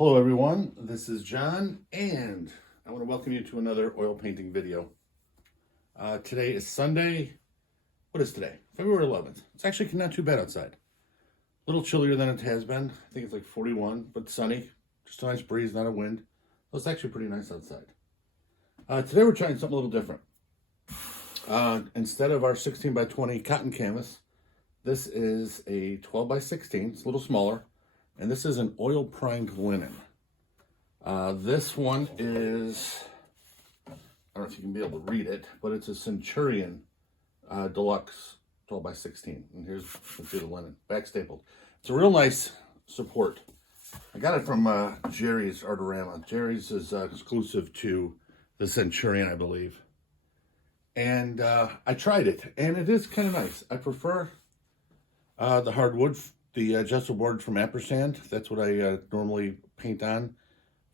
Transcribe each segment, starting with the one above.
Hello everyone, this is John, and I want to welcome you to another oil painting video. Today is Sunday. What is today? February 11th. It's actually not too bad outside. A little chillier than it has been. I think it's like 41, but sunny. Just a nice breeze, not a wind. So it's actually pretty nice outside. Today we're trying something a little different. Instead of our 16 by 20 cotton canvas, this is a 12 by 16. It's a little smaller. And this is an oil primed linen. This one is, I don't know if you can be able to read it, but it's a Centurion Deluxe 12 by 16. And here's the linen, back stapled. It's a real nice support. I got it from Jerry's Artorama. Jerry's is exclusive to the Centurion, I believe. And I tried it, and it is kind of nice. I prefer the hardwood. The gesso board from Ampersand, that's what I normally paint on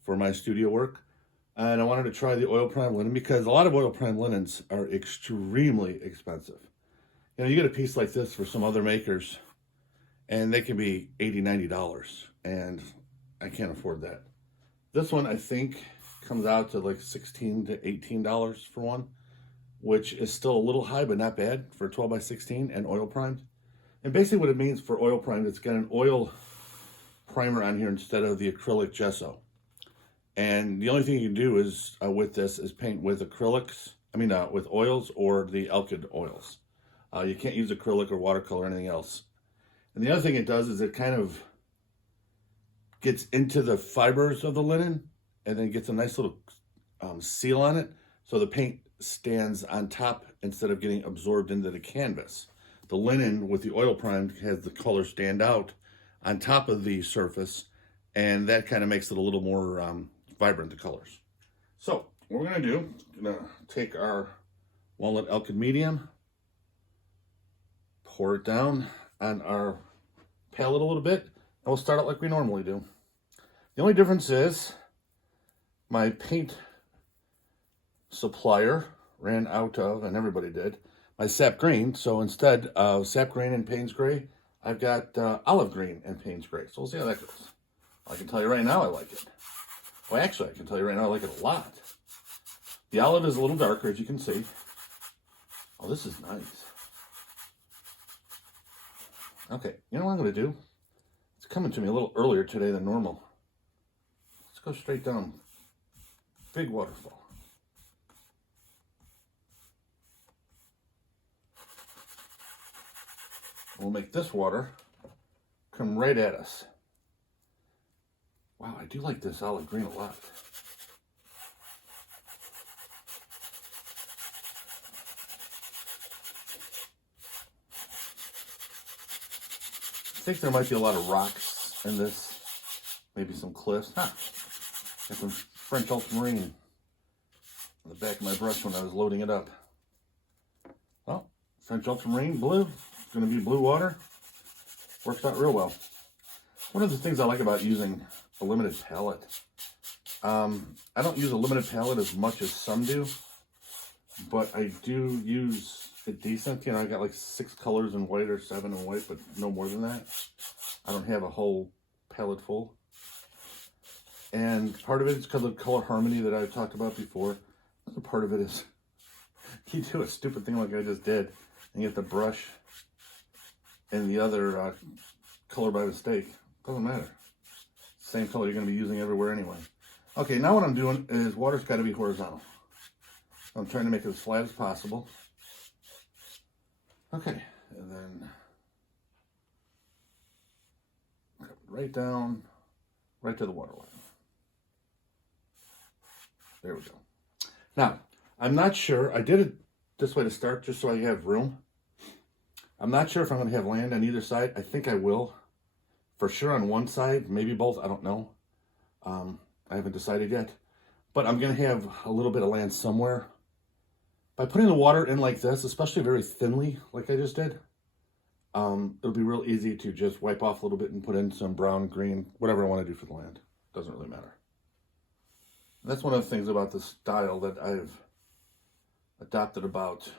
for my studio work. And I wanted to try the oil prime linen because a lot of oil prime linens are extremely expensive. You know, you get a piece like this for some other makers and they can be $80, $90, and I can't afford that. This one I think comes out to like $16 to $18 for one, which is still a little high but not bad for 12 by 16 and oil primed. And basically what it means for oil primed, it's got an oil primer on here instead of the acrylic gesso. And the only thing you can do is with this is paint with acrylics, with oils or the Alkyd oils. You can't use acrylic or watercolor or anything else. And the other thing it does is it kind of gets into the fibers of the linen and then gets a nice little seal on it. So the paint stands on top instead of getting absorbed into the canvas. The linen with the oil primed has the color stand out on top of the surface, and that kind of makes it a little more vibrant, the colors. So what we're going to do, we're going to take our Walnut Alkyd medium, pour it down on our palette a little bit, and we'll start out like we normally do. The only difference is my paint supplier ran out of, and everybody did, my sap green. So instead of sap green and Payne's gray, I've got olive green and Payne's gray. So we'll see how that goes. I can tell you right now I like it. Well, actually, I can tell you right now I like it a lot. The olive is a little darker, as you can see. Oh, this is nice. Okay, you know what I'm going to do? It's coming to me a little earlier today than normal. Let's go straight down. Big waterfall. We'll make this water come right at us. Wow, I do like this olive green a lot. I think there might be a lot of rocks in this, maybe some cliffs. Got some French ultramarine on the back of my brush when I was loading it up. Well, French ultramarine blue. Going to be blue water. Works out real well. One of the things I like about using a limited palette, I don't use a limited palette as much as some do, but I do use it decent. You know, I got like 6 colors in white or 7 in white, but no more than that. I don't have a whole palette full. And part of it is because of color harmony that I've talked about before. Another part of it is you do a stupid thing like I just did, and you get the brush and the other color by mistake. Doesn't matter. Same color you're going to be using everywhere anyway. Okay, now what I'm doing is water's got to be horizontal. I'm trying to make it as flat as possible. Okay, and then right down, right to the water line. There we go. Now, I'm not sure. I did it this way to start just so I have room. I'm not sure if I'm going to have land on either side. I think I will. For sure on one side, maybe both. I don't know. I haven't decided yet. But I'm going to have a little bit of land somewhere. By putting the water in like this, especially very thinly, like I just did, it'll be real easy to just wipe off a little bit and put in some brown, green, whatever I want to do for the land. Doesn't really matter. That's one of the things about the style that I've adopted about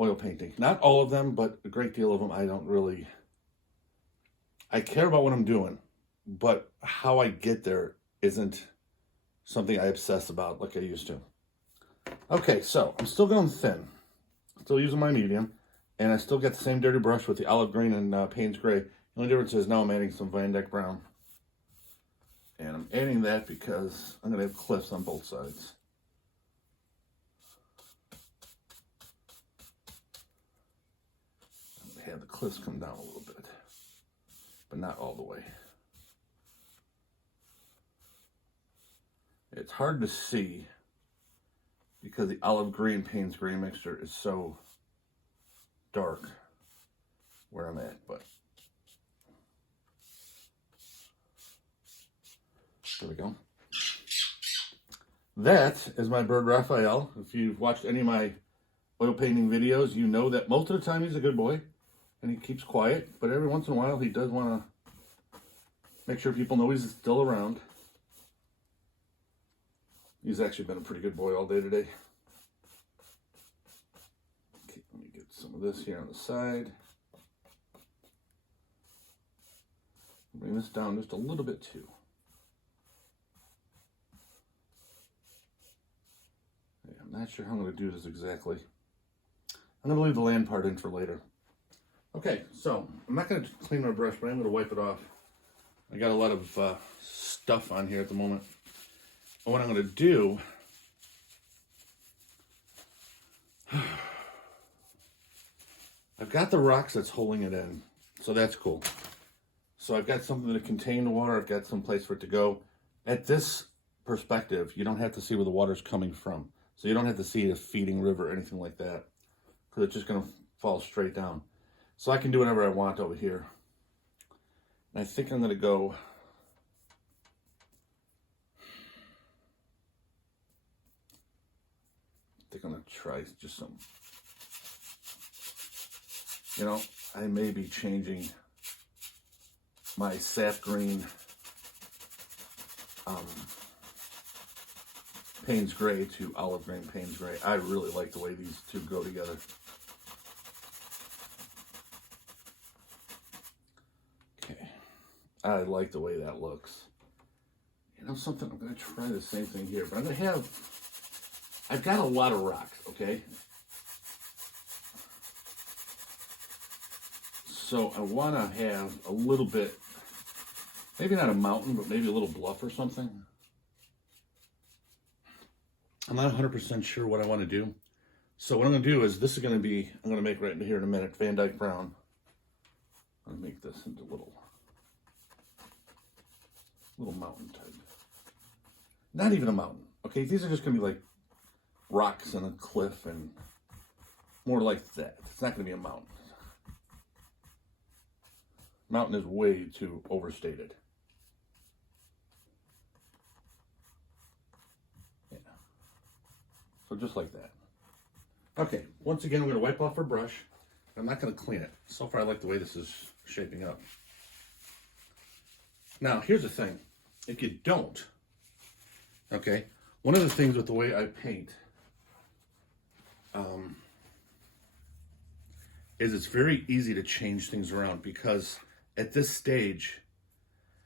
oil painting. Not all of them, but a great deal of them I don't really... I care about what I'm doing, but how I get there isn't something I obsess about like I used to. Okay, so I'm still going thin. Still using my medium, and I still get the same dirty brush with the olive green and Payne's Gray. The only difference is now I'm adding some Van Dyke Brown. And I'm adding that because I'm going to have cliffs on both sides. I'm going to have the cliffs come down a little bit, but not all the way. It's hard to see because the olive green Payne's Gray mixture is so dark where I'm at, but there we go. That is my bird Raphael. If you've watched any of my oil painting videos, you know that most of the time he's a good boy and he keeps quiet, but every once in a while he does want to make sure people know he's still around. He's actually been a pretty good boy all day today. Okay, let me get some of this here on the side. Bring this down just a little bit too. Yeah, I'm not sure how I'm going to do this exactly. I'm going to leave the land part in for later. Okay, so I'm not going to clean my brush, but I'm going to wipe it off. I got a lot of stuff on here at the moment. And what I'm going to do, I've got the rocks that's holding it in, so that's cool. So I've got something to contain the water. I've got some place for it to go. At this perspective, you don't have to see where the water's coming from. So you don't have to see a feeding river or anything like that, because it's just going to fall straight down. So I can do whatever I want over here. And I think I'm going to go... I think I'm going to try just some, you know, I may be changing my sap green Payne's Gray to olive green Payne's Gray. I really like the way these two go together. Okay, I like the way that looks. You know something, I'm going to try the same thing here, but I'm going to have... I've got a lot of rocks, okay? So I want to have a little bit, maybe not a mountain, but maybe a little bluff or something. I'm not 100% sure what I want to do. So what I'm going to do is, this is going to be, I'm going to make right in here in a minute, Van Dyke Brown. I'm going to make this into little mountain type. Not even a mountain, okay? These are just going to be like rocks and a cliff and more like that. It's not going to be a mountain. Mountain is way too overstated. Yeah. So just like that. Okay, once again, I'm going to wipe off our brush. I'm not going to clean it. So far, I like the way this is shaping up. Now, here's the thing. If you don't, okay, one of the things with the way I paint is it's very easy to change things around, because at this stage,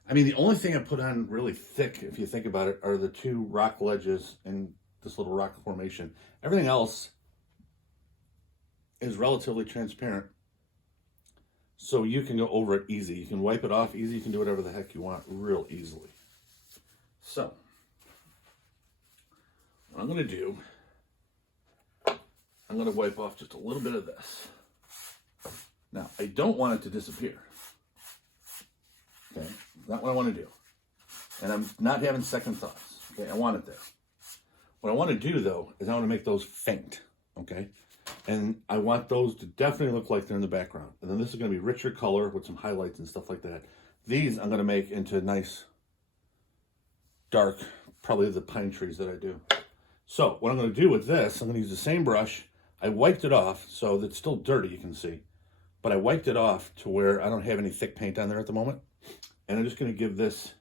I mean, the only thing I put on really thick, if you think about it, are the two rock ledges and this little rock formation. Everything else is relatively transparent, so you can go over it easy. You can wipe it off easy. You can do whatever the heck you want real easily. So what I'm going to do, I'm going to wipe off just a little bit of this. Now, I don't want it to disappear. Okay, not what I want to do. And I'm not having second thoughts. Okay, I want it there. What I want to do, though, is I want to make those faint. Okay, and I want those to definitely look like they're in the background. And then this is going to be richer color with some highlights and stuff like that. These I'm going to make into nice, dark, probably the pine trees that I do. So what I'm going to do with this, I'm going to use the same brush. I wiped it off, so it's still dirty, you can see. But I wiped it off to where I don't have any thick paint on there at the moment. And I'm just going to give this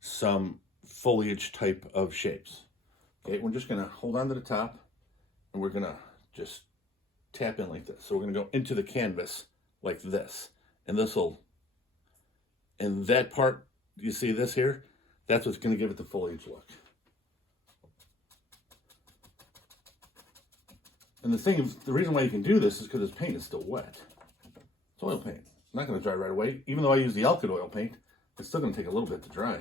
some foliage type of shapes. Okay, we're just going to hold on to the top, and we're going to just tap in like this. So we're going to go into the canvas like this. And this will, and that part you see this here? That's what's going to give it the foliage look. And the reason why you can do this is because this paint is still wet. It's oil paint. It's not going to dry right away. Even though I use the Alkyd oil paint, it's still going to take a little bit to dry.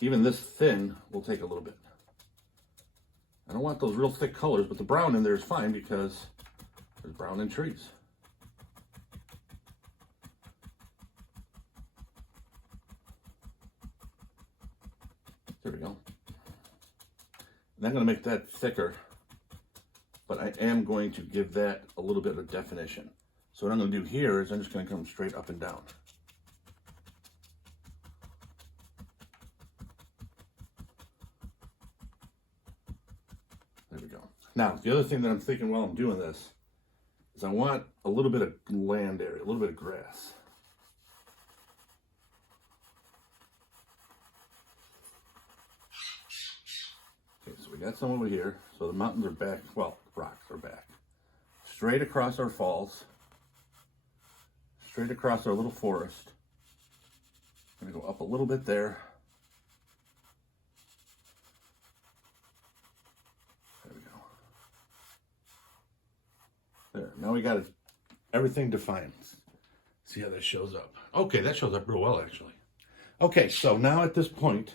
Even this thin will take a little bit. I don't want those real thick colors, but the brown in there is fine because there's brown in trees. There we go. And I'm going to make that thicker, but I am going to give that a little bit of definition. So what I'm going to do here is I'm just going to come straight up and down. There we go. Now, the other thing that I'm thinking while I'm doing this is I want a little bit of land area, a little bit of grass. Okay, so we got some over here. So the mountains are back, well, the rocks are back. Straight across our falls. Straight across our little forest. I'm going to go up a little bit there. There we go. There, now we got everything defined. See how that shows up. Okay, that shows up real well, actually. Okay, so now at this point,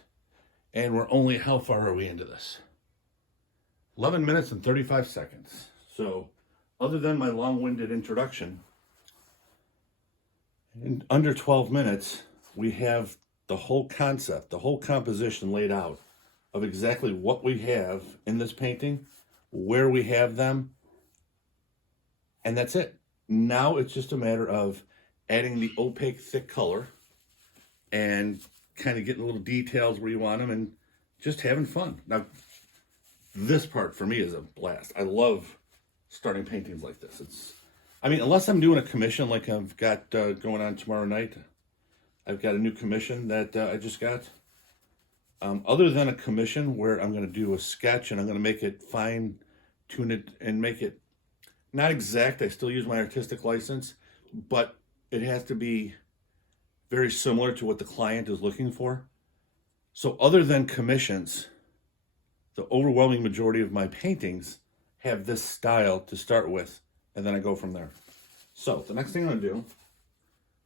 and we're only, how far are we into this? 11 minutes and 35 seconds. So, other than my long-winded introduction, in under 12 minutes, we have the whole concept, the whole composition laid out of exactly what we have in this painting, where we have them, and that's it. Now it's just a matter of adding the opaque thick color and kind of getting little details where you want them and just having fun. Now, this part for me is a blast. I love starting paintings like this. I mean, unless I'm doing a commission like I've got going on tomorrow night. I've got a new commission that I just got. Other than a commission where I'm going to do a sketch and I'm going to make it fine, tune it, and make it not exact. I still use my artistic license, but it has to be very similar to what the client is looking for. So other than commissions, the overwhelming majority of my paintings have this style to start with, and then I go from there. So the next thing I'm going to do,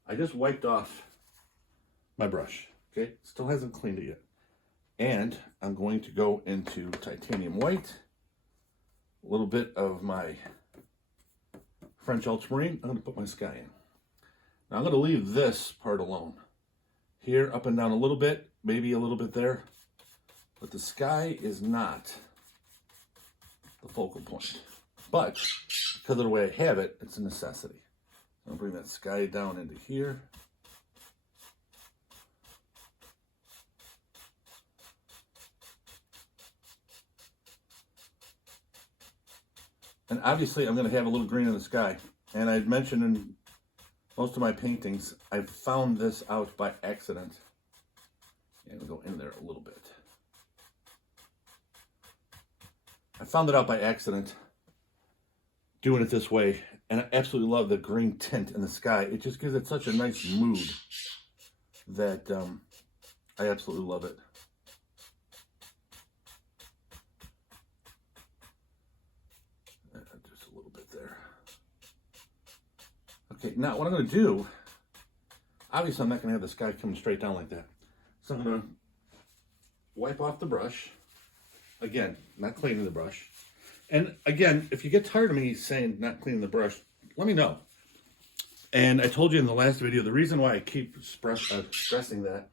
I just wiped off my brush. Okay, still hasn't cleaned it yet. And I'm going to go into titanium white, a little bit of my French ultramarine. I'm going to put my sky in. Now I'm going to leave this part alone. Here, up and down a little bit, maybe a little bit there. But the sky is not the focal point. But because of the way I have it, it's a necessity. I'll bring that sky down into here. And obviously I'm going to have a little green in the sky. And I'd mentioned in most of my paintings, I found this out by accident. And we'll go in there a little bit. I found it out by accident doing it this way, and I absolutely love the green tint in the sky. It just gives it such a nice mood that I absolutely love it. Just a little bit there. Okay, now what I'm going to do, obviously I'm not going to have the sky coming straight down like that. So I'm going to wipe off the brush. Again, not cleaning the brush. And again, if you get tired of me saying not cleaning the brush, let me know. And I told you in the last video, the reason why I keep stressing that.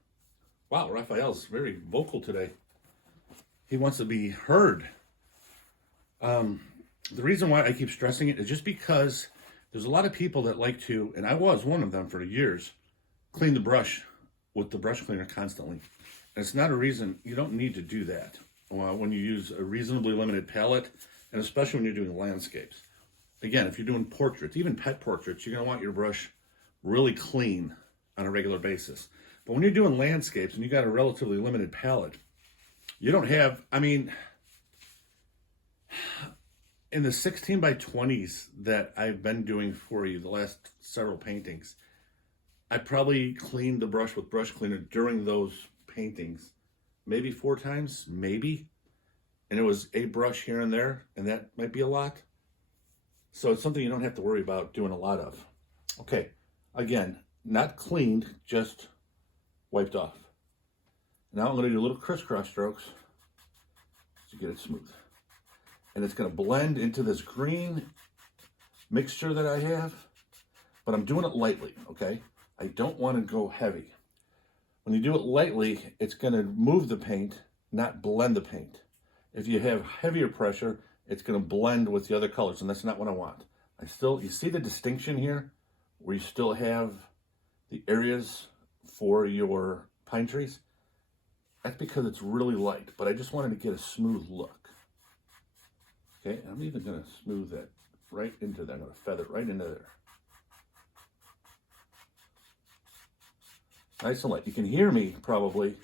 Wow, Raphael's very vocal today. He wants to be heard. The reason why I keep stressing it is just because there's a lot of people that like to, and I was one of them for years, clean the brush with the brush cleaner constantly. And it's not a reason, you don't need to do that when you use a reasonably limited palette, and especially when you're doing landscapes. Again, if you're doing portraits, even pet portraits, you're going to want your brush really clean on a regular basis. But when you're doing landscapes and you got a relatively limited palette, you don't have, I mean, in the 16 by 20s that I've been doing for you, the last several paintings, I probably cleaned the brush with brush cleaner during those paintings, maybe 4 times, maybe. And it was a brush here and there, and that might be a lot. So it's something you don't have to worry about doing a lot of. Okay, again, not cleaned, just wiped off. Now I'm going to do little crisscross strokes to get it smooth. And it's going to blend into this green mixture that I have, but I'm doing it lightly, okay? I don't want to go heavy. When you do it lightly, it's going to move the paint, not blend the paint. If you have heavier pressure, it's going to blend with the other colors, and that's not what I want. You see the distinction here, where you still have the areas for your pine trees? That's because it's really light, but I just wanted to get a smooth look. Okay, and I'm even going to smooth that right into there. I'm going to feather it right into there. Nice and light. You can hear me probably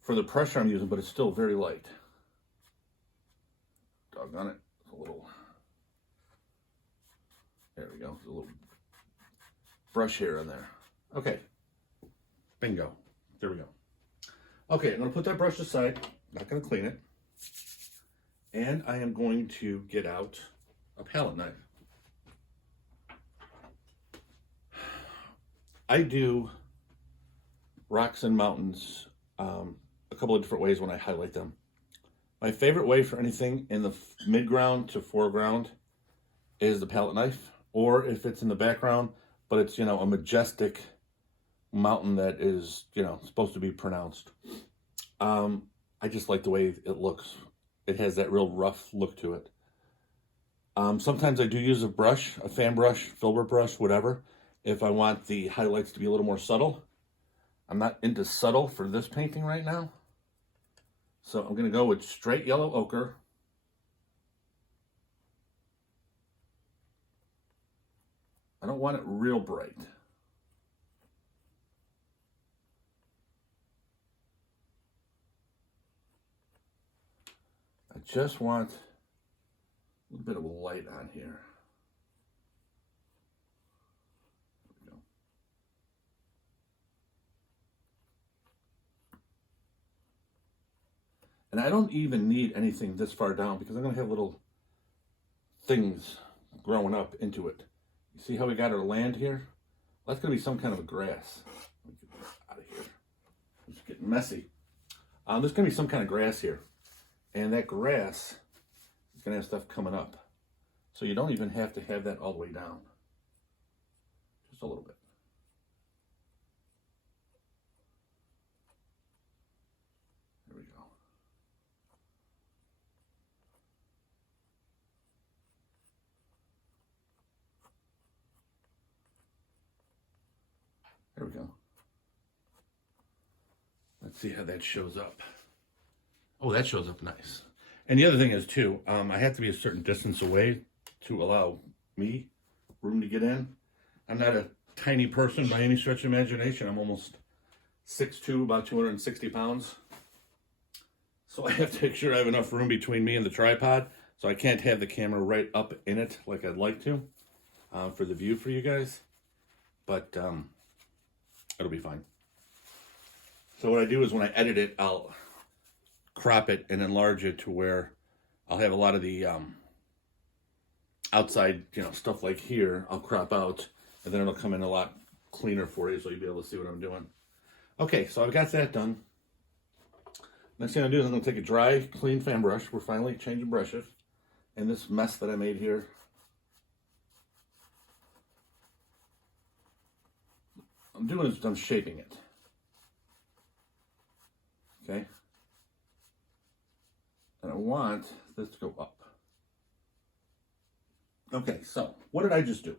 for the pressure I'm using, but it's still very light. Doggone it. It's a little, there we go. There's a little brush hair in there. Okay. Bingo. There we go. Okay, I'm going to put that brush aside. Not going to clean it. And I am going to get out a palette knife. I do rocks and mountains a couple of different ways when I highlight them. My favorite way for anything in the midground to foreground is the palette knife, or if it's in the background, but it's, you know, a majestic mountain that is, you know, supposed to be pronounced. I just like the way it looks. It has that real rough look to it. Sometimes I do use a brush, a fan brush, filbert brush, whatever, if I want the highlights to be a little more subtle. I'm not into subtle for this painting right now. So I'm going to go with straight yellow ochre. I don't want it real bright. I just want a little bit of light on here. There we go. And I don't even need anything this far down because I'm going to have little things growing up into it. You see how we got our land here? That's going to be some kind of a grass. Let me get this out of here. It's getting messy. There's going to be some kind of grass here. And that grass is going to have stuff coming up. So you don't even have to have that all the way down. Just a little bit. There we go. There we go. Let's see how that shows up. Oh, that shows up nice. And the other thing is, too, I have to be a certain distance away to allow me room to get in. I'm not a tiny person by any stretch of imagination. I'm almost 6'2", about 260 pounds. So I have to make sure I have enough room between me and the tripod. So I can't have the camera right up in it like I'd like to for the view for you guys. But it'll be fine. So what I do is when I edit it, I'll crop it and enlarge it to where I'll have a lot of the outside, you know, stuff like here, I'll crop out, and then it'll come in a lot cleaner for you, so you'll be able to see what I'm doing. Okay, so I've got that done. Next thing I'm going to do is I'm going to take a dry, clean fan brush. We're finally changing brushes. And this mess that I made here, I'm doing is I'm shaping it. Okay? And I want this to go up. Okay, so what did I just do?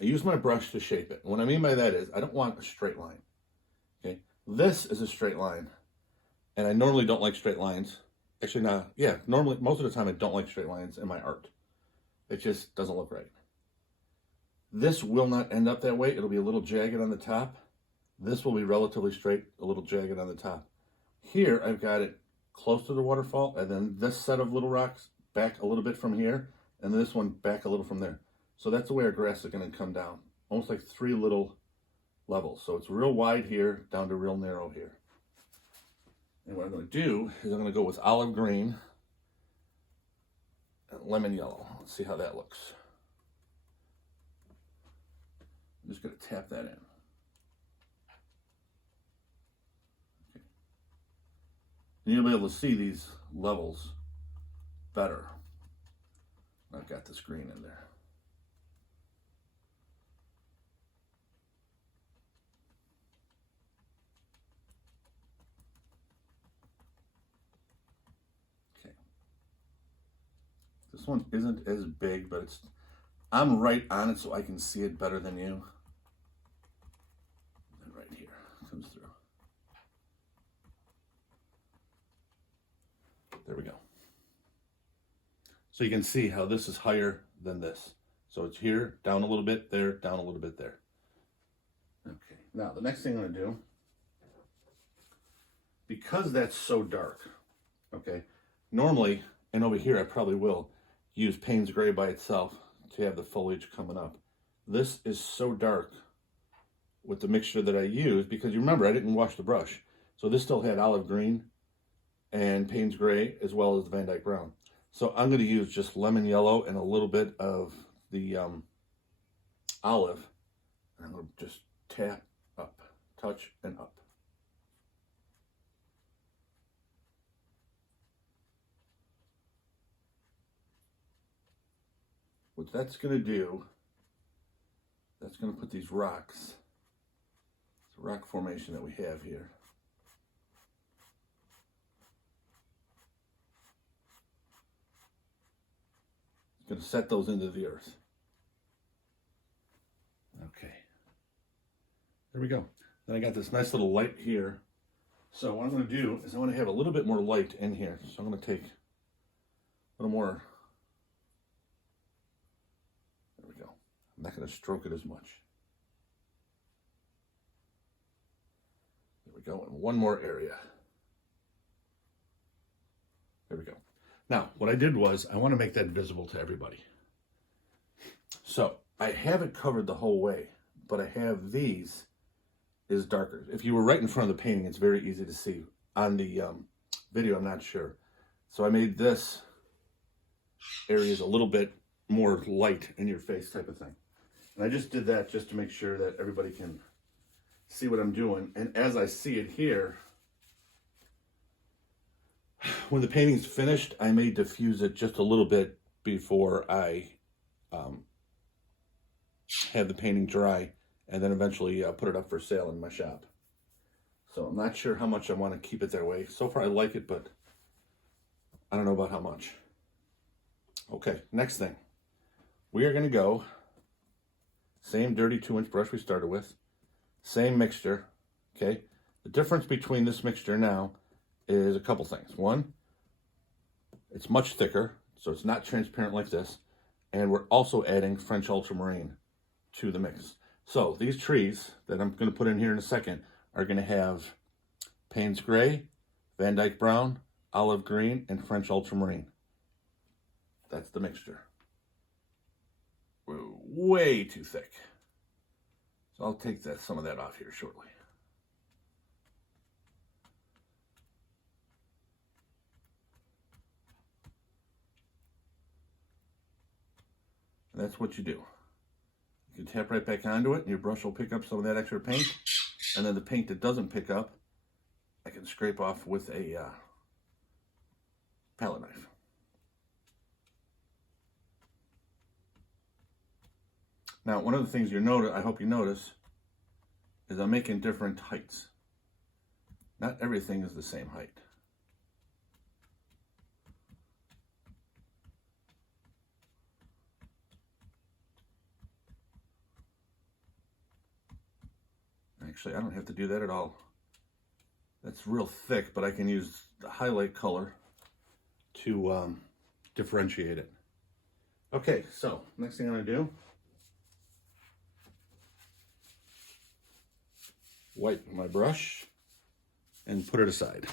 I use my brush to shape it. And what I mean by that is I don't want a straight line. Okay, this is a straight line. And I normally don't like straight lines. Actually, not, yeah, normally, most of the time I don't like straight lines in my art. It just doesn't look right. This will not end up that way. It'll be a little jagged on the top. This will be relatively straight, a little jagged on the top. Here, I've got it close to the waterfall, and then this set of little rocks back a little bit from here, and this one back a little from there. So that's the way our grass is going to come down. almost like 3 little levels. So it's real wide here, down to real narrow here. And what I'm going to do is I'm going to go with olive green and lemon yellow. Let's see how that looks. I'm just going to tap that in. Okay. And you'll be able to see these levels better. I've got this green in there. Okay. This one isn't as big, but I'm right on it so I can see it better than you. And right here comes through. There we go. So you can see how this is higher than this. So it's here, down a little bit, there, down a little bit there. Okay, now the next thing I'm going to do, because that's so dark, okay, normally, and over here I probably will, use Payne's Gray by itself to have the foliage coming up. This is so dark with the mixture that I use, because you remember I didn't wash the brush. So this still had olive green and Payne's Gray as well as the Van Dyke Brown. So I'm going to use just lemon yellow and a little bit of the olive. And I'm going to just tap up, touch and up. What that's going to do, that's going to put these rocks, it's a rock formation that we have here. It's going to set those into the earth. Okay. There we go. Then I got this nice little light here. So what I'm going to do is I want to have a little bit more light in here. So I'm going to take a little more. There we go. I'm not going to stroke it as much. There we go. And one more area. There we go. Now, what I did was I want to make that visible to everybody. So I have it covered the whole way, but I have these is darker. If you were right in front of the painting, it's very easy to see. On the video, I'm not sure. So I made this areas a little bit more light in your face type of thing. And I just did that just to make sure that everybody can see what I'm doing. And as I see it here, when the painting's finished, I may diffuse it just a little bit before I have the painting dry, and then eventually put it up for sale in my shop. So I'm not sure how much I want to keep it that way. So far I like it, but I don't know about how much. Okay, next thing. We are going to go, same dirty 2-inch brush we started with, same mixture, okay? The difference between this mixture now is a couple things. One, it's much thicker, so it's not transparent like this, and we're also adding French ultramarine to the mix. So these trees that I'm going to put in here in a second are going to have Payne's Gray, Van Dyke Brown, olive green, and French ultramarine. That's the mixture. We're way too thick. So I'll take some of that off here shortly. And that's what you do. You can tap right back onto it, and your brush will pick up some of that extra paint. And then the paint that doesn't pick up, I can scrape off with a palette knife. Now, one of the things I hope you notice, is I'm making different heights. Not everything is the same height. Actually, I don't have to do that at all. That's real thick, but I can use the highlight color to differentiate it. Okay, so next thing I'm going to do, wipe my brush and put it aside.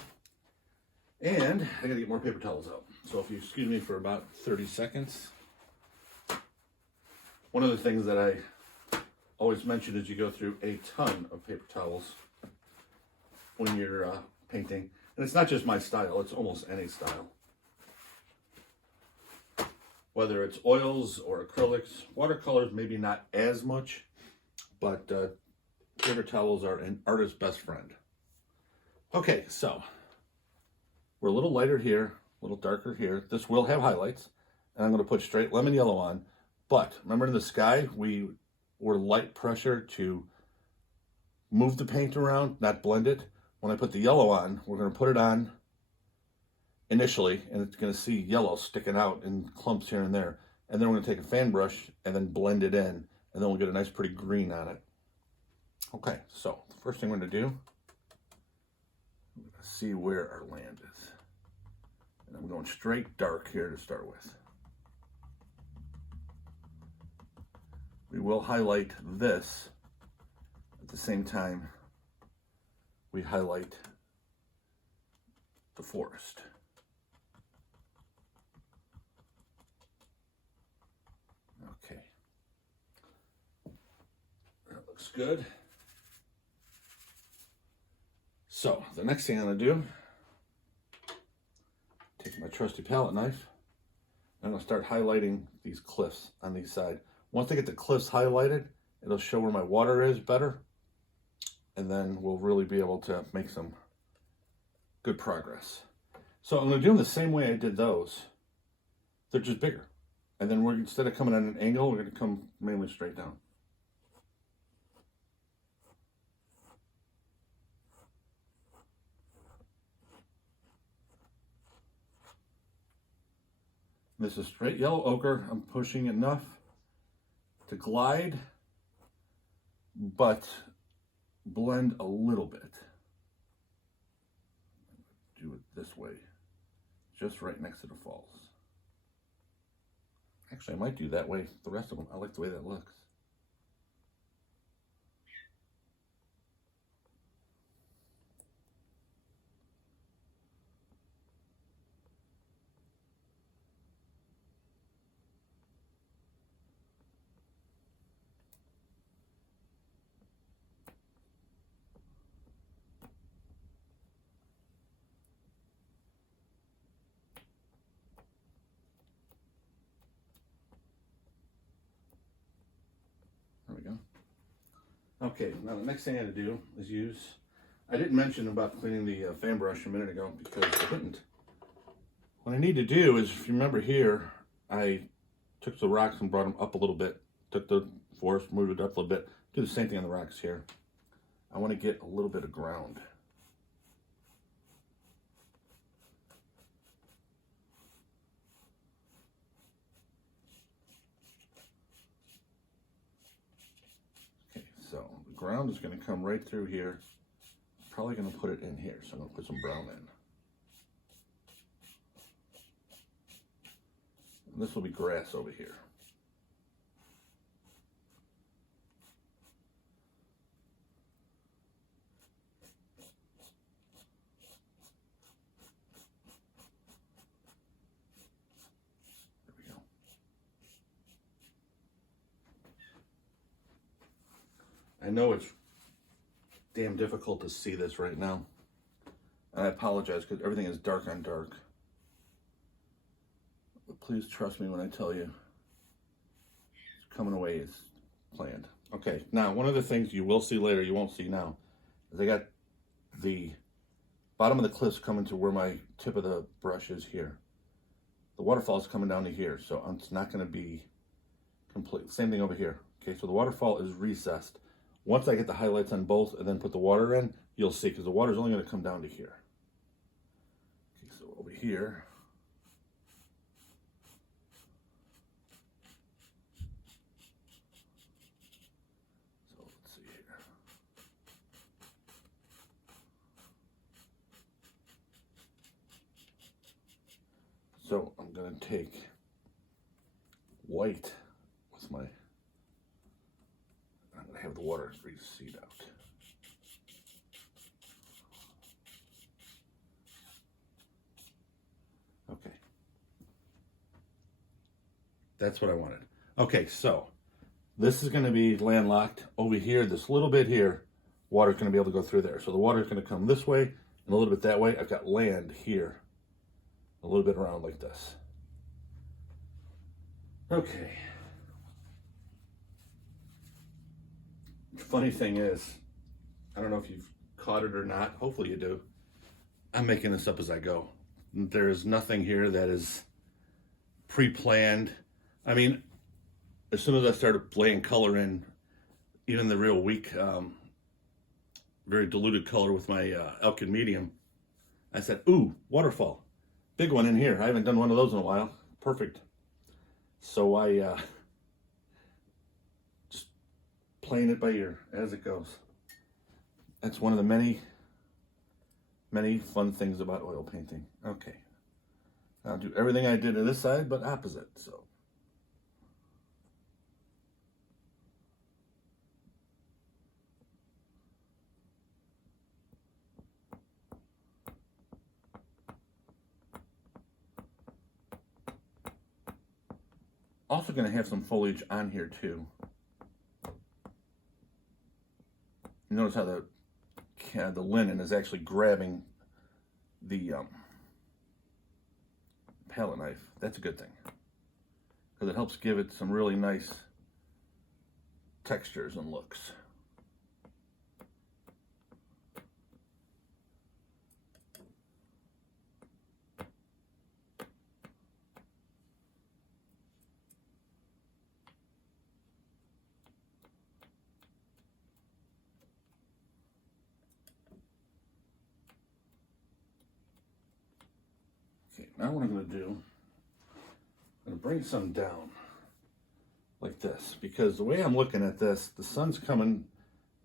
And I gotta get more paper towels out. So if you excuse me for about 30 seconds. One of the things that I always mention as you go through a ton of paper towels when you're painting. And it's not just my style, it's almost any style. Whether it's oils or acrylics, watercolors maybe not as much, but paper towels are an artist's best friend. Okay, so we're a little lighter here, a little darker here. This will have highlights, and I'm going to put straight lemon yellow on. But remember in the sky, we were light pressure to move the paint around, not blend it. When I put the yellow on, we're going to put it on initially, and it's going to see yellow sticking out in clumps here and there. And then we're going to take a fan brush and then blend it in, and then we'll get a nice pretty green on it. Okay, so the first thing we're going to do, I'm going to see where our land is. And I'm going straight dark here to start with. We will highlight this at the same time we highlight the forest. Okay, that looks good. So the next thing I'm going to do, take my trusty palette knife, and I'm going to start highlighting these cliffs on these sides. Once I get the cliffs highlighted, it'll show where my water is better, and then we'll really be able to make some good progress. So I'm going to do them the same way I did those. They're just bigger. And then we're, instead of coming at an angle, we're going to come mainly straight down. This is straight yellow ochre. I'm pushing enough to glide, but blend a little bit. Do it this way, just right next to the falls. Actually, I might do that way. The rest of them, I like the way that looks. There we go. Okay, now the next thing I had to do is use, I didn't mention about cleaning the fan brush a minute ago because I didn't. What I need to do is, if you remember here, I took the rocks and brought them up a little bit, took the forest, moved it up a little bit, do the same thing on the rocks here. I want to get a little bit of ground. So the ground is going to come right through here. Probably going to put it in here, so I'm going to put some brown in. And this will be grass over here. There we go. I know it's damn difficult to see this right now. And I apologize because everything is dark on dark. But please trust me when I tell you it's coming away as planned. Okay, now one of the things you will see later, you won't see now, is I got the bottom of the cliffs coming to where my tip of the brush is here. The waterfall is coming down to here, so it's not going to be complete. Same thing over here. Okay, so the waterfall is recessed. Once I get the highlights on both and then put the water in, you'll see, because the water is only going to come down to here. Okay, so over here, so let's see here. So I'm going to take white with my, I'm going to have the water recede out. Okay. That's what I wanted. Okay, so This is going to be landlocked. Over here, this little bit here, water's going to be able to go through there. So the water's going to come this way and a little bit that way. I've got land here, a little bit around like this. Okay. Funny thing is, I don't know if you've caught it or not. Hopefully you do. I'm making this up as I go. There's nothing here that is pre-planned. I mean, as soon as I started laying color in, even the real weak, very diluted color with my Alkyd medium, I said, ooh, waterfall. Big one in here. I haven't done one of those in a while. Perfect. So I just playing it by ear as it goes. That's one of the many, many fun things about oil painting. Okay. I'll do everything I did to this side, but opposite, so. Also going to have some foliage on here too. You notice how the linen is actually grabbing the palette knife. That's a good thing, because it helps give it some really nice textures and looks. Okay, now what I'm going to do, I'm going to bring some down like this, because the way I'm looking at this, the sun's coming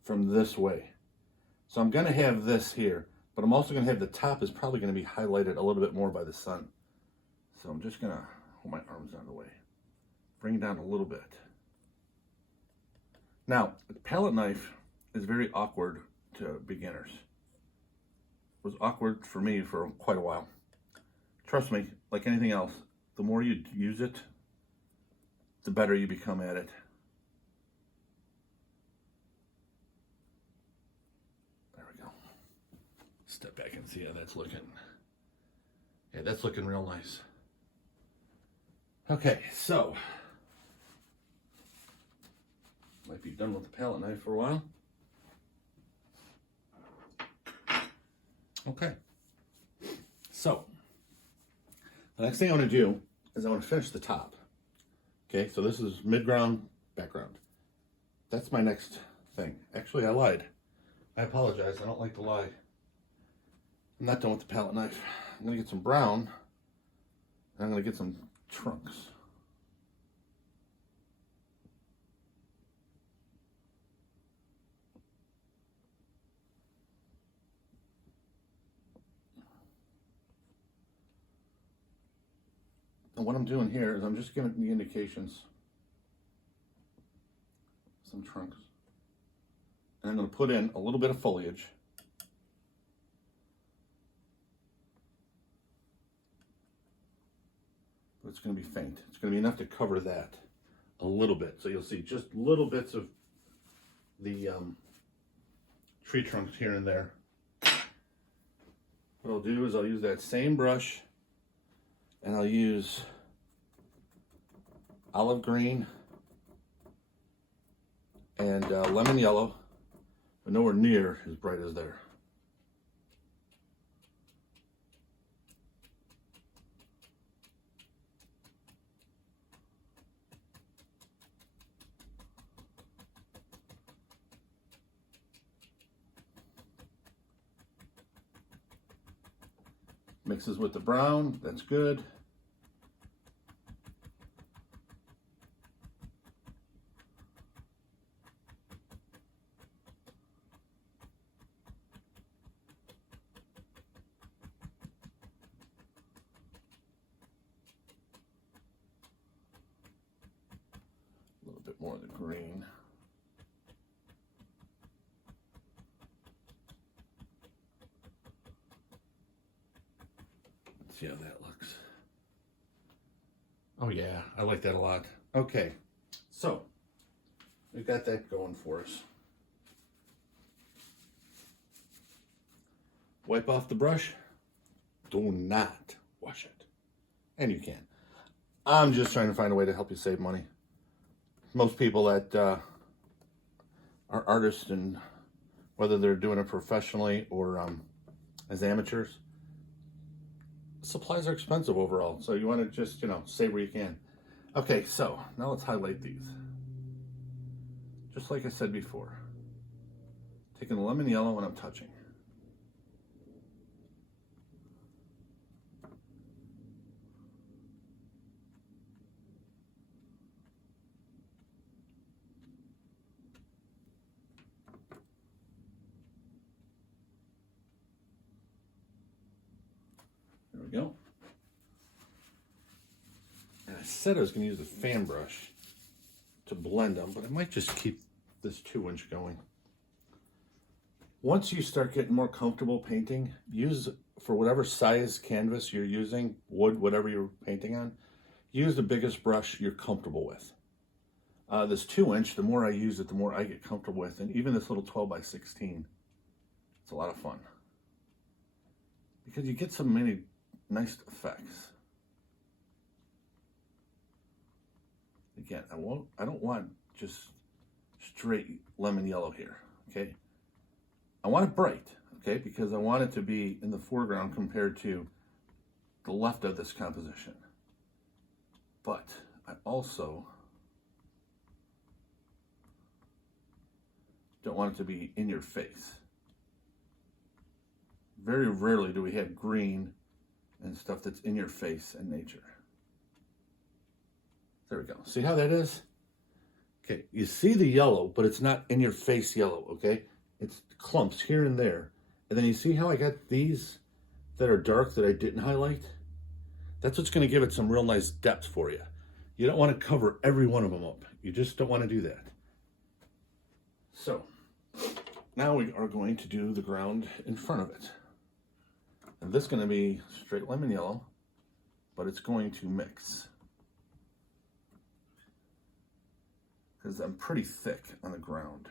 from this way. So I'm going to have this here, but I'm also going to have the top is probably going to be highlighted a little bit more by the sun. So I'm just going to hold my arms out of the way, bring it down a little bit. Now, the palette knife is very awkward to beginners. It was awkward for me for quite a while. Trust me, like anything else, the more you use it, the better you become at it. There we go. Step back and see how that's looking. Yeah, that's looking real nice. Okay, so might be done with the palette knife for a while. Okay, so the next thing I want to do is I want to finish the top. Okay, so this is mid-ground, background. That's my next thing. Actually, I lied. I apologize. I don't like to lie. I'm not done with the palette knife. I'm going to get some brown, and I'm going to get some trunks. And what I'm doing here is I'm just giving the indications, some trunks. And I'm going to put in a little bit of foliage. But it's going to be faint. It's going to be enough to cover that a little bit. So you'll see just little bits of the tree trunks here and there. What I'll do is I'll use that same brush, and I'll use olive green and lemon yellow, but nowhere near as bright as there. Mixes with the brown, that's good. A little bit more of the green. See how that looks. Oh yeah, I like that a lot. Okay, so we've got that going for us. Wipe off the brush. Do not wash it. And you can. I'm just trying to find a way to help you save money. Most people that are artists, and whether they're doing it professionally or as amateurs, supplies are expensive overall. So you want to just, save where you can. Okay, so now let's highlight these. Just like I said before, taking the lemon yellow when I'm touching. There we go. And I said I was going to use the fan brush to blend them, but I might just keep this 2-inch going. Once you start getting more comfortable painting, use, for whatever size canvas you're using, wood, whatever you're painting on, use the biggest brush you're comfortable with. This 2-inch, the more I use it, the more I get comfortable with, and even this little 12x16, it's a lot of fun. Because you get so many nice effects. Again, I don't want just straight lemon yellow here, okay? I want it bright, okay? Because I want it to be in the foreground compared to the left of this composition. But I also don't want it to be in your face. Very rarely do we have green and stuff that's in your face in nature. There we go. See how that is? Okay, you see the yellow, but it's not in your face yellow, okay? It's clumps here and there. And then you see how I got these that are dark that I didn't highlight? That's what's going to give it some real nice depth for you. You don't want to cover every one of them up. You just don't want to do that. So, now we are going to do the ground in front of it. And this is going to be straight lemon yellow, but it's going to mix. Because I'm pretty thick on the ground.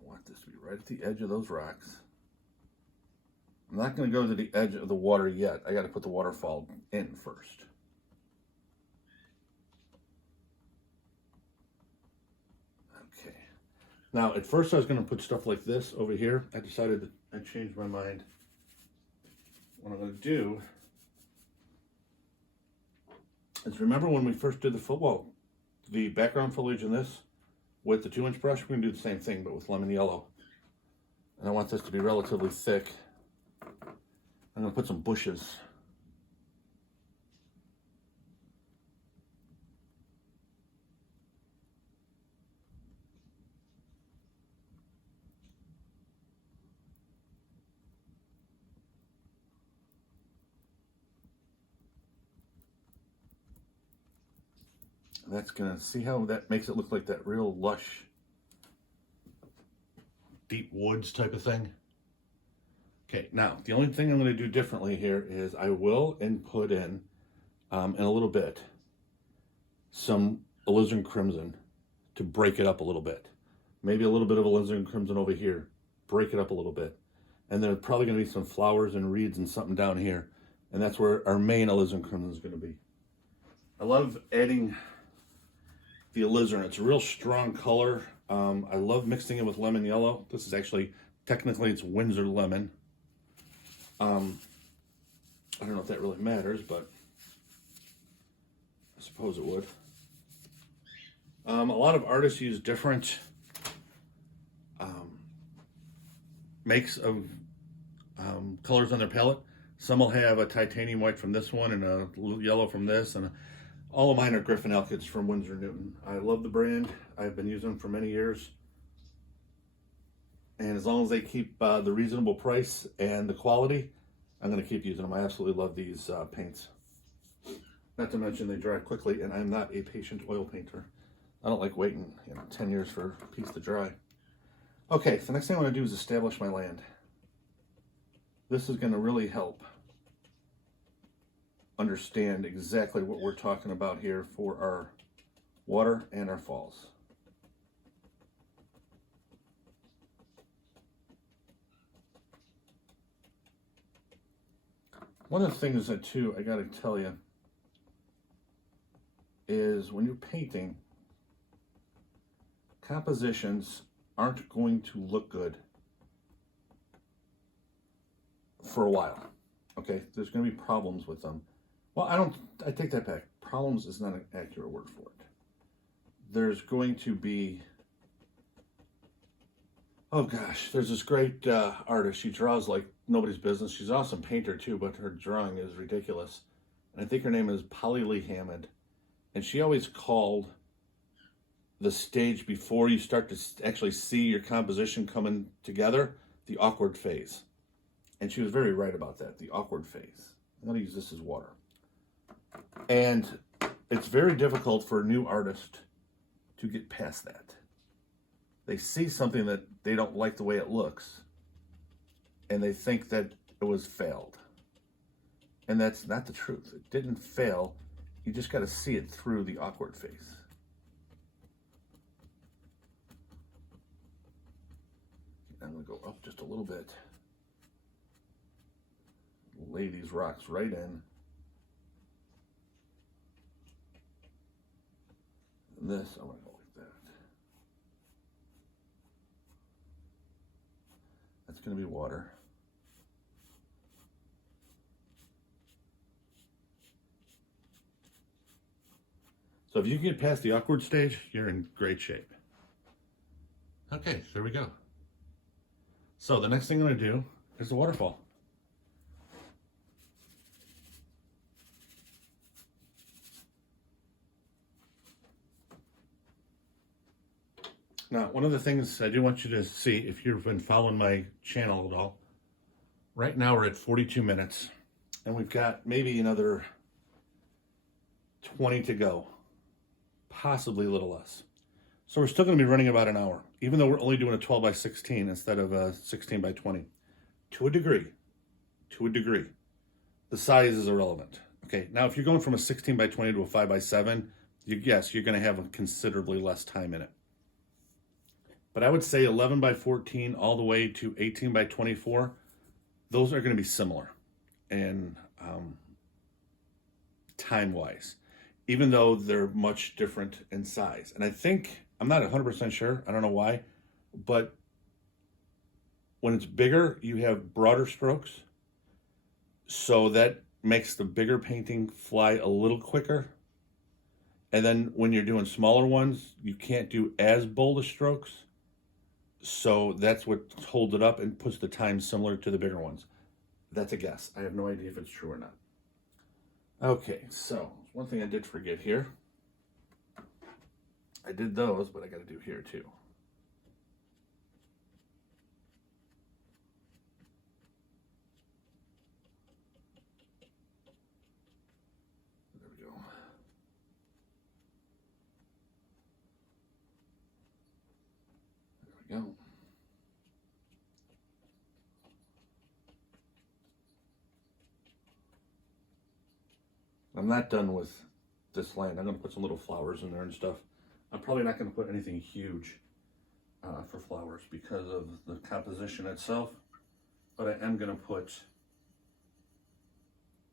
I want this to be right at the edge of those rocks. I'm not going to go to the edge of the water yet. I got to put the waterfall in first. Okay. Now, at first I was going to put stuff like this over here. I decided that I changed my mind. What I'm going to do is, remember when we first did the football, the background foliage in this with the 2-inch brush? We're going to do the same thing, but with lemon yellow. And I want this to be relatively thick. I'm going to put some bushes. That's gonna, see how that makes it look like that real lush, deep woods type of thing? Okay, now, the only thing I'm gonna do differently here is I will put in a little bit, some alizarin crimson to break it up a little bit. Maybe a little bit of alizarin crimson over here, break it up a little bit. And there's probably gonna be some flowers and reeds and something down here. And that's where our main alizarin crimson is gonna be. I love adding the alizarin. It's a real strong color. I love mixing it with lemon yellow. This is actually, technically it's Windsor lemon. I don't know if that really matters, but I suppose it would. A lot of artists use different makes of colors on their palette. Some will have a titanium white from this one and a yellow from this, and all of mine are Griffin Alkyds from Windsor Newton. I love the brand. I've been using them for many years. And as long as they keep the reasonable price and the quality, I'm going to keep using them. I absolutely love these paints. Not to mention they dry quickly, and I'm not a patient oil painter. I don't like waiting 10 years for a piece to dry. Okay, so the next thing I want to do is establish my land. this is going to really help understand exactly what we're talking about here for our water and our falls. One of the things that too, I got to tell you, is when you're painting, compositions aren't going to look good for a while. Okay, there's going to be problems with them. Well, I take that back. Problems is not an accurate word for it. There's going to be, oh gosh, there's this great artist. She draws like nobody's business. She's an awesome painter too, but her drawing is ridiculous. And I think her name is Polly Lee Hammond. And she always called the stage before you start to actually see your composition coming together, the awkward phase. And she was very right about that, the awkward phase. I'm going to use this as water. And it's very difficult for a new artist to get past that. They see something that they don't like the way it looks, and they think that it was failed. And that's not the truth. It didn't fail. You just got to see it through the awkward phase. I'm going to go up just a little bit. Lay these rocks right in. And this, I'm going to go like that. That's going to be water. So if you can get past the awkward stage, you're in great shape. Okay, there we go. So the next thing I'm going to do is the waterfall. Now, one of the things I do want you to see, if you've been following my channel at all, right now we're at 42 minutes, and we've got maybe another 20 to go, possibly a little less. So we're still going to be running about an hour, even though we're only doing a 12 by 16 instead of a 16 by 20. To a degree. The size is irrelevant. Okay, now if you're going from a 16 by 20 to a 5 by 7, yes, you're going to have considerably less time in it. But I would say 11 by 14 all the way to 18 by 24, those are going to be similar in time-wise, even though they're much different in size. And I think, I'm not 100% sure, I don't know why, but when it's bigger, you have broader strokes. So that makes the bigger painting fly a little quicker. And then when you're doing smaller ones, you can't do as bold of strokes. So that's what holds it up and puts the time similar to the bigger ones. That's a guess. I have no idea if it's true or not. Okay, so one thing I did forget here. I did those, but I got to do here too. There we go. There we go. I'm not done with this land. I'm going to put some little flowers in there and stuff. I'm probably not going to put anything huge for flowers because of the composition itself, but I am going to put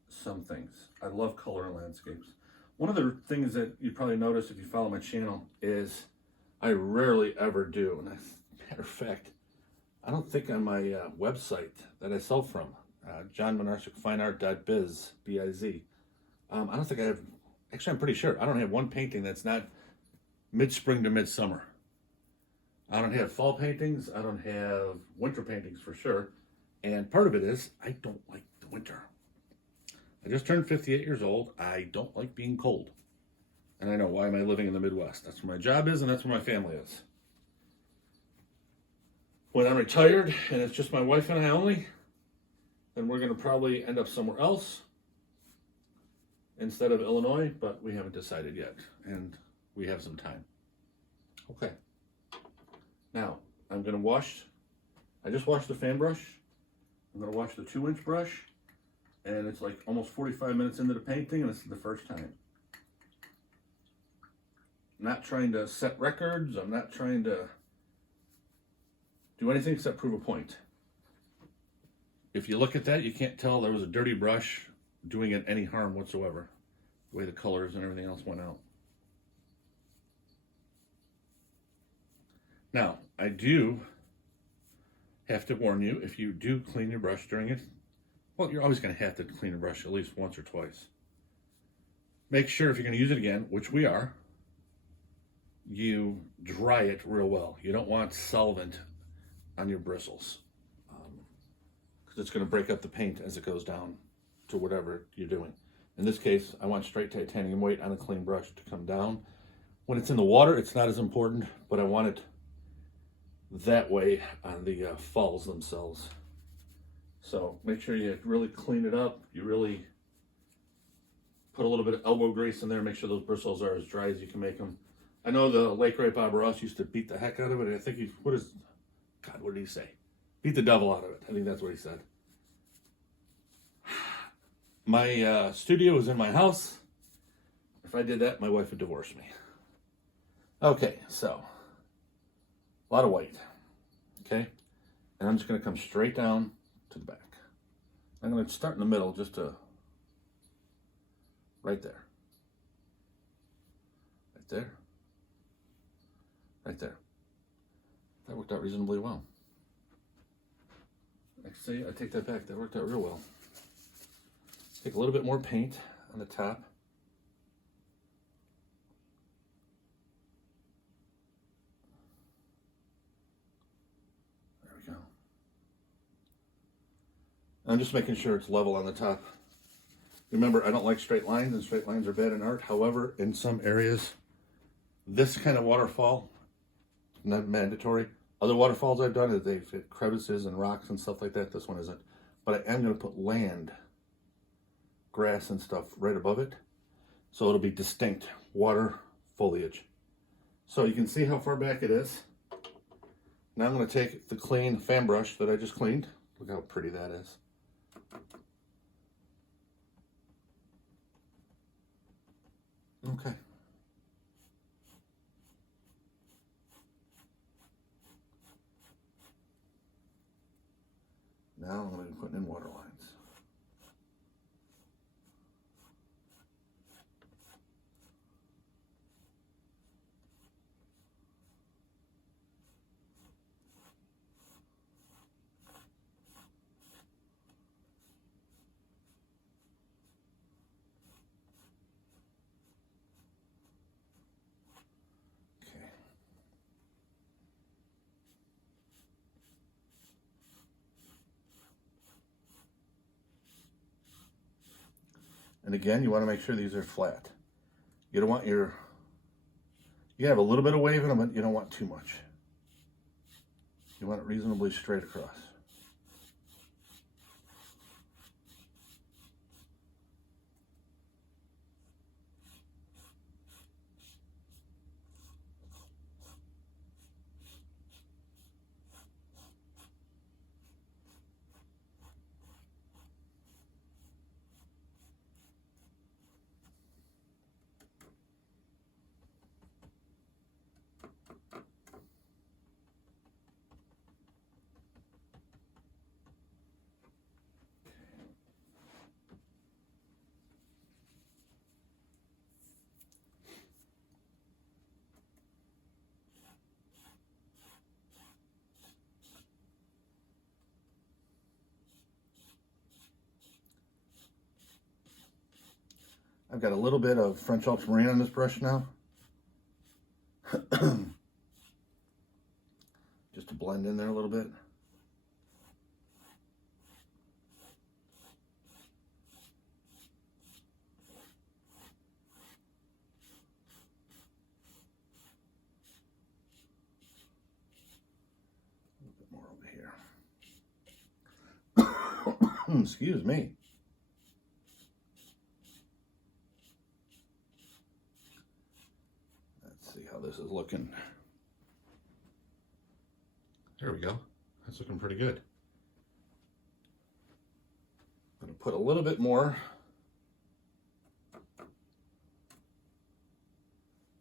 some things. I love color in landscapes. One of the things that you probably notice if you follow my channel is I rarely ever do, and as a matter of fact, I don't think on my website that I sell from, johnmonarchicfineart.biz, B-I-Z, I don't think I have, actually I'm pretty sure, I don't have one painting that's not mid-spring to mid-summer. I don't have fall paintings, I don't have winter paintings for sure, and part of it is I don't like the winter. I just turned 58 years old, I don't like being cold. And I know, why am I living in the Midwest? That's where my job is and that's where my family is. When I'm retired and it's just my wife and I only, then we're going to probably end up somewhere else instead of Illinois, but we haven't decided yet, and we have some time. Okay. Now, I'm going to wash, I just washed the fan brush. I'm gonna wash the 2-inch brush, and it's like almost 45 minutes into the painting, and this is the first time. I'm not trying to set records. I'm not trying to do anything except prove a point. If you look at that, you can't tell there was a dirty brush doing it any harm whatsoever. The way the colors and everything else went out. Now, I do have to warn you, if you do clean your brush during it, well, you're always going to have to clean your brush at least once or twice. Make sure if you're going to use it again, which we are, you dry it real well. You don't want solvent on your bristles, because it's going to break up the paint as it goes down to whatever you're doing. In this case, I want straight titanium weight on a clean brush to come down. When it's in the water, it's not as important, but I want it that way on the falls themselves. So make sure you really clean it up. You really put a little bit of elbow grease in there. Make sure those bristles are as dry as you can make them. I know the late great Bob Ross used to beat the heck out of it. I think what did he say? Beat the devil out of it. I think that's what he said. My studio is in my house. If I did that, my wife would divorce me. Okay, so a lot of white. Okay, and I'm just going to come straight down to the back. I'm going to start in the middle, just to right there, right there, right there. That worked out reasonably well. Actually, I take that back. That worked out real well. Take a little bit more paint on the top. There we go. I'm just making sure it's level on the top. Remember, I don't like straight lines, and straight lines are bad in art. However, in some areas, this kind of waterfall, not mandatory. Other waterfalls I've done, they've hit crevices and rocks and stuff like that. This one isn't. But I am going to put land, grass and stuff right above it, so it'll be distinct water foliage. So you can see how far back it is. Now I'm going to take the clean fan brush that I just cleaned. Look how pretty that is. Okay. Now I'm going to be putting in water lines. And again, you want to make sure these are flat. You don't want you have a little bit of wave in them, but you don't want too much. You want it reasonably straight across. I've got a little bit of French Alps Marine on this brush now. Just to blend in there a little bit. A little bit more over here. Excuse me. See how this is looking. There we go. That's looking pretty good. put a little bit more.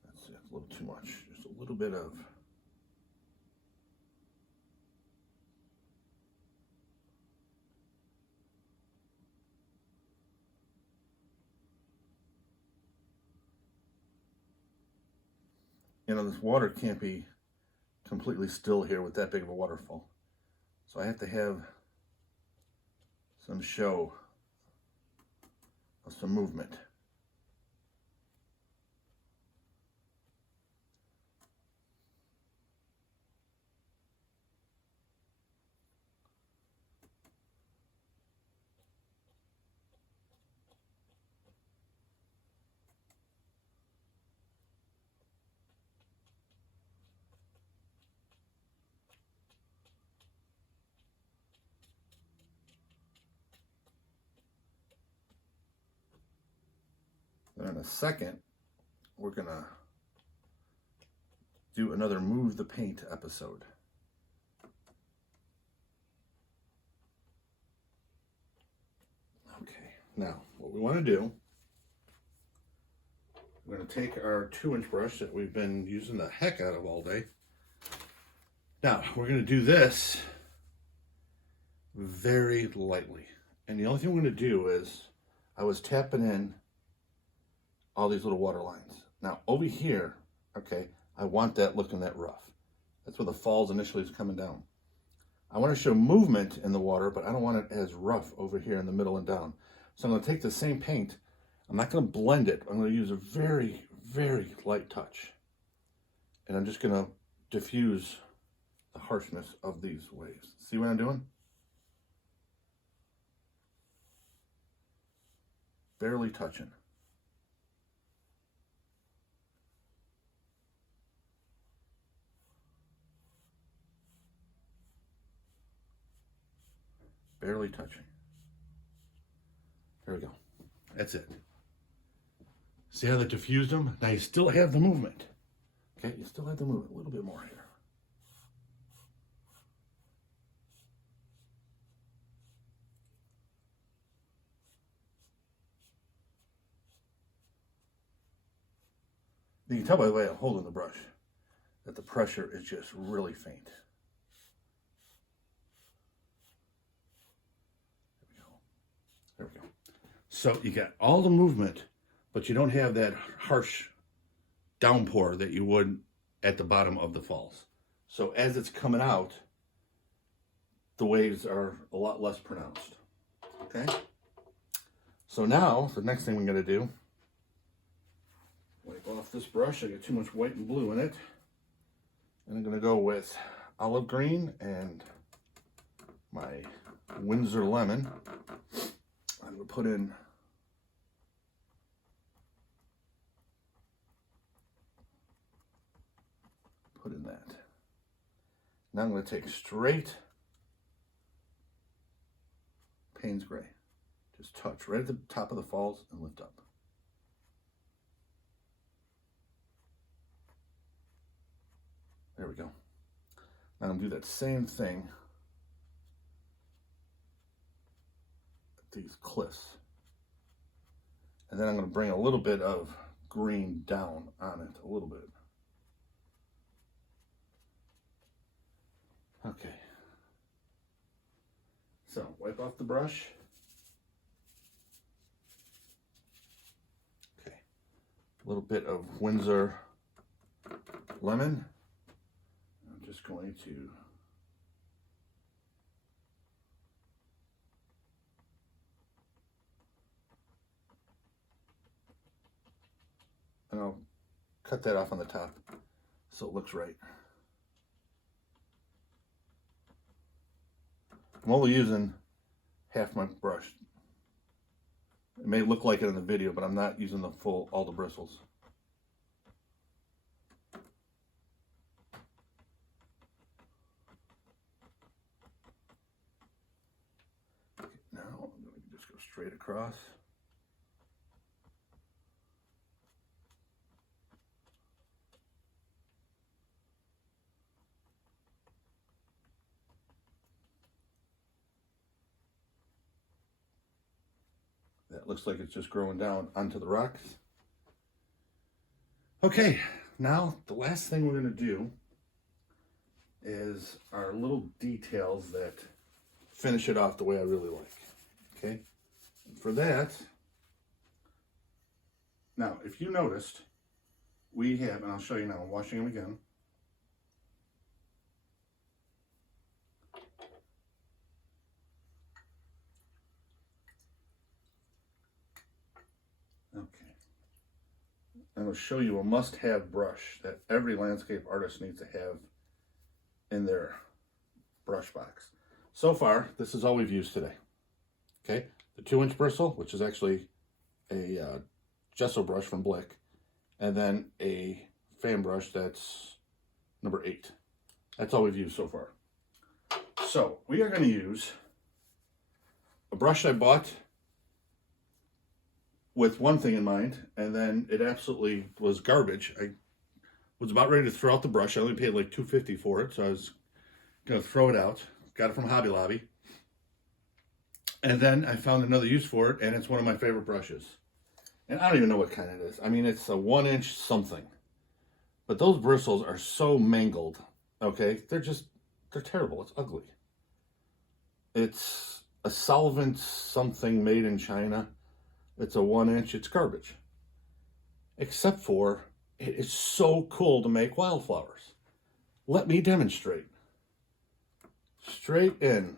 That's a little too much. Just a little bit of. You know, this water can't be completely still here with that big of a waterfall. So I have to have some show of some movement. Then in a second, we're gonna do another Move the Paint episode. Okay, now what we want to do, we're going to take our 2-inch brush that we've been using the heck out of all day. Now we're going to do this very lightly, and the only thing we're going to do is, I was tapping in all these little water lines. Now over here, okay, I want that looking that rough. That's where the falls initially is coming down. I want to show movement in the water, but I don't want it as rough over here in the middle and down. So I'm going to take the same paint. I'm not going to blend it. I'm going to use a very, very light touch. And I'm just going to diffuse the harshness of these waves. See what I'm doing? Barely touching. Barely touching. There we go. That's it. See how that diffused them? Now you still have the movement. Okay, you still have the movement. A little bit more here. You can tell by the way I'm holding the brush that the pressure is just really faint. There we go. So you got all the movement, but you don't have that harsh downpour that you would at the bottom of the falls. So as it's coming out, the waves are a lot less pronounced. Okay? So now, the next thing we're going to do, wipe off this brush. I got too much white and blue in it. And I'm going to go with olive green and my Windsor lemon. I'm going to put in that. Now I'm going to take straight Payne's Gray. Just touch right at the top of the falls and lift up. There we go. Now I'm going to do that same thing at these cliffs. And then I'm going to bring a little bit of green down on it, a little bit. Okay. So, wipe off the brush. Okay. A little bit of Windsor lemon. I'm just going to and I'll cut that off on the top so it looks right. I'm only using half my brush. It may look like it in the video, but I'm not using the full, all the bristles. Okay, now I'm going to just go straight across. looks like it's just growing down onto the rocks. Okay, now the last thing we're going to do is our little details that finish it off the way I really like. Okay, for that, now if you noticed, we have, and I'll show you now, I'm washing them again. Okay. I'm going to show you a must-have brush that every landscape artist needs to have in their brush box. So far, this is all we've used today. Okay, the 2-inch bristle, which is actually a gesso brush from Blick, and then a fan brush that's number 8. That's all we've used so far. So we are going to use a brush I bought with one thing in mind, and then it absolutely was garbage. I was about ready to throw out the brush. I only paid like $2.50 for it, so I was going to throw it out. Got it from Hobby Lobby. And then I found another use for it, and it's one of my favorite brushes. And I don't even know what kind it is. I mean, it's a 1-inch something. But those bristles are so mangled, okay? They're terrible. It's ugly. It's a solvent something made in China. It's a 1-inch. It's garbage. Except for, it is so cool to make wildflowers. Let me demonstrate. Straight in.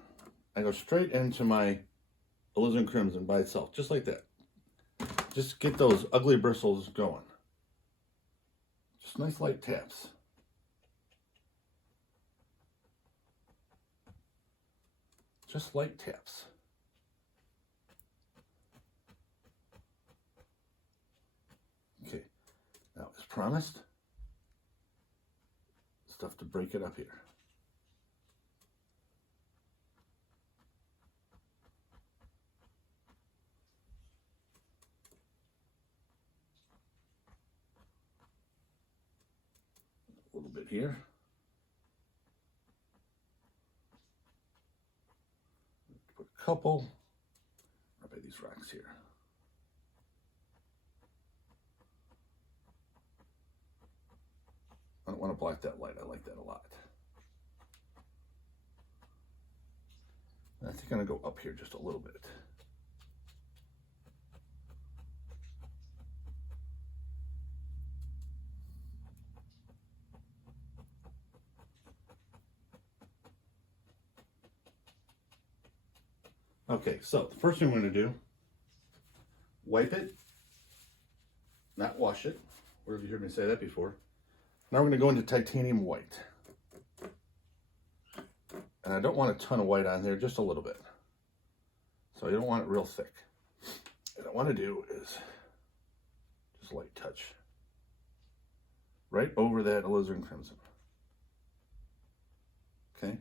I go straight into my alizarin crimson by itself, just like that. Just get those ugly bristles going. Just nice light taps. Just light taps. Okay, now as promised, stuff to break it up here. A little bit here. Put a couple right by these rocks here. I don't want to block that light. I like that a lot. And I think I'm going to go up here just a little bit. Okay, so the first thing we're going to do, wipe it, not wash it. Where have you heard me say that before? Now we're going to go into titanium white. And I don't want a ton of white on there, just a little bit. So I don't want it real thick. What I want to do is just light touch right over that alizarin crimson. Okay?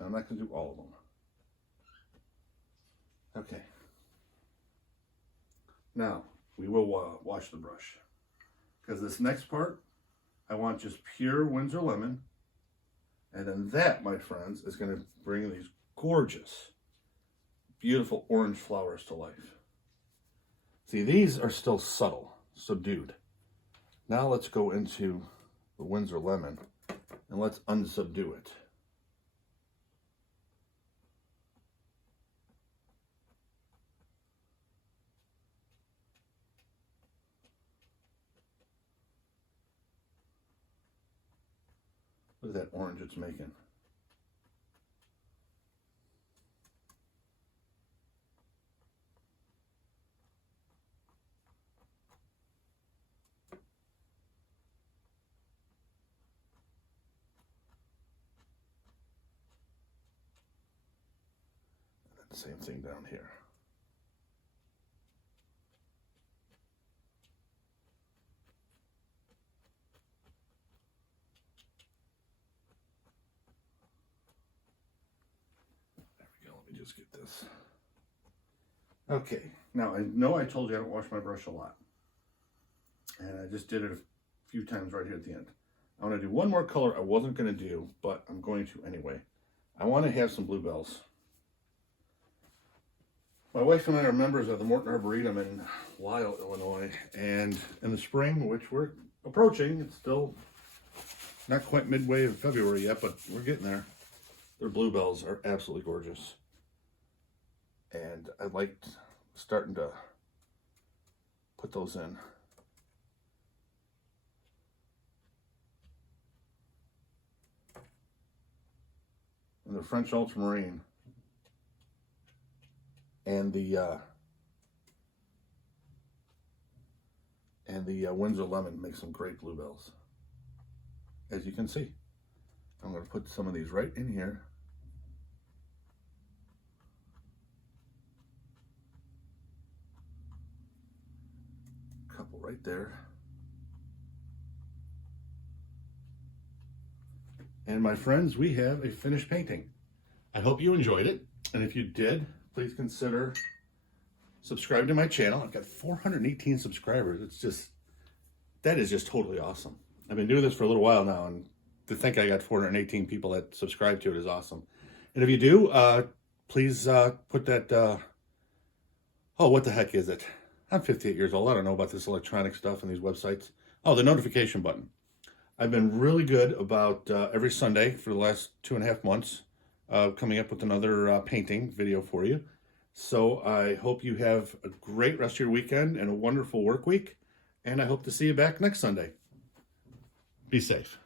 I'm not going to do all of them. Okay. Now, we will wash the brush. Because this next part, I want just pure Windsor lemon. And then that, my friends, is going to bring these gorgeous, beautiful orange flowers to life. See, these are still subtle, subdued. Now let's go into the Windsor lemon and let's unsubdue it. Look at that orange it's making. And then same thing down here. Just get this. Okay, now I know I told you I don't wash my brush a lot. And I just did it a few times right here at the end. I want to do one more color I wasn't going to do, but I'm going to anyway. I want to have some bluebells. My wife and I are members of the Morton Arboretum in Lisle, Illinois, and in the spring, which we're approaching, it's still not quite midway of February yet, but we're getting there. Their bluebells are absolutely gorgeous. And I liked starting to put those in. And the French ultramarine and the Windsor lemon make some great bluebells. As you can see, I'm going to put some of these right in here. A couple right there. And my friends, we have a finished painting. I hope you enjoyed it. And if you did, please consider subscribing to my channel. I've got 418 subscribers. It's just, that is just totally awesome. I've been doing this for a little while now, and to think I got 418 people that subscribe to it is awesome. And if you do, please put that, oh, what the heck is it? I'm 58 years old. I don't know about this electronic stuff and these websites. Oh, the notification button. I've been really good about every Sunday for the last 2.5 months coming up with another painting video for you. So I hope you have a great rest of your weekend and a wonderful work week. And I hope to see you back next Sunday. Be safe.